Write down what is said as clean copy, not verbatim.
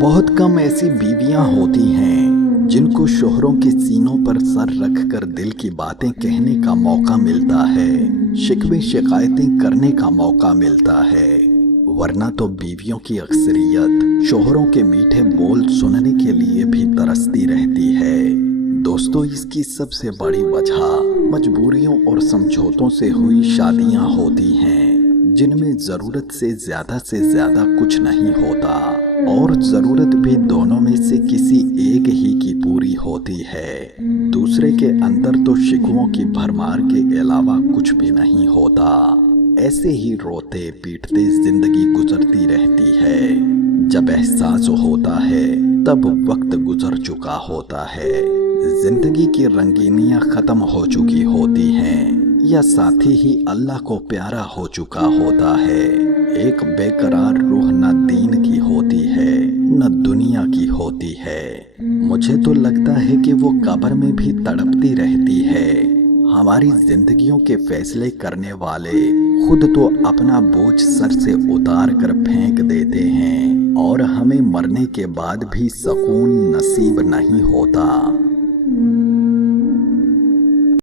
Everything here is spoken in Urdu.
بہت کم ایسی بیویاں ہوتی ہیں جن کو شوہروں کے سینوں پر سر رکھ کر دل کی باتیں کہنے کا موقع ملتا ہے، شکوے شکایتیں کرنے کا موقع ملتا ہے، ورنہ تو بیویوں کی اکثریت شوہروں کے میٹھے بول سننے کے لیے بھی ترستی رہتی ہے۔ دوستو، اس کی سب سے بڑی وجہ مجبوریوں اور سمجھوتوں سے ہوئی شادیاں ہوتی ہیں، جن میں ضرورت سے زیادہ کچھ نہیں ہوتا، اور ضرورت بھی دونوں میں سے کسی ایک ہی کی پوری ہوتی ہے۔ دوسرے کے اندر تو شکووں کی بھرمار کے علاوہ کچھ بھی نہیں ہوتا۔ ایسے ہی روتے پیٹتے زندگی گزرتی رہتی ہے۔ جب احساس ہوتا ہے تب وقت گزر چکا ہوتا ہے، زندگی کی رنگینیاں ختم ہو چکی ہوتی ہیں، یا ساتھی ہی اللہ کو پیارا ہو چکا ہوتا ہے۔ ایک بے قرار روح نہ دین کی ہوتی ہے نہ دنیا کی ہوتی ہے۔ مجھے تو لگتا ہے کہ وہ قبر میں بھی تڑپتی رہتی ہے۔ ہماری زندگیوں کے فیصلے کرنے والے خود تو اپنا بوجھ سر سے اتار کر پھینک دیتے ہیں، اور ہمیں مرنے کے بعد بھی سکون نصیب نہیں ہوتا۔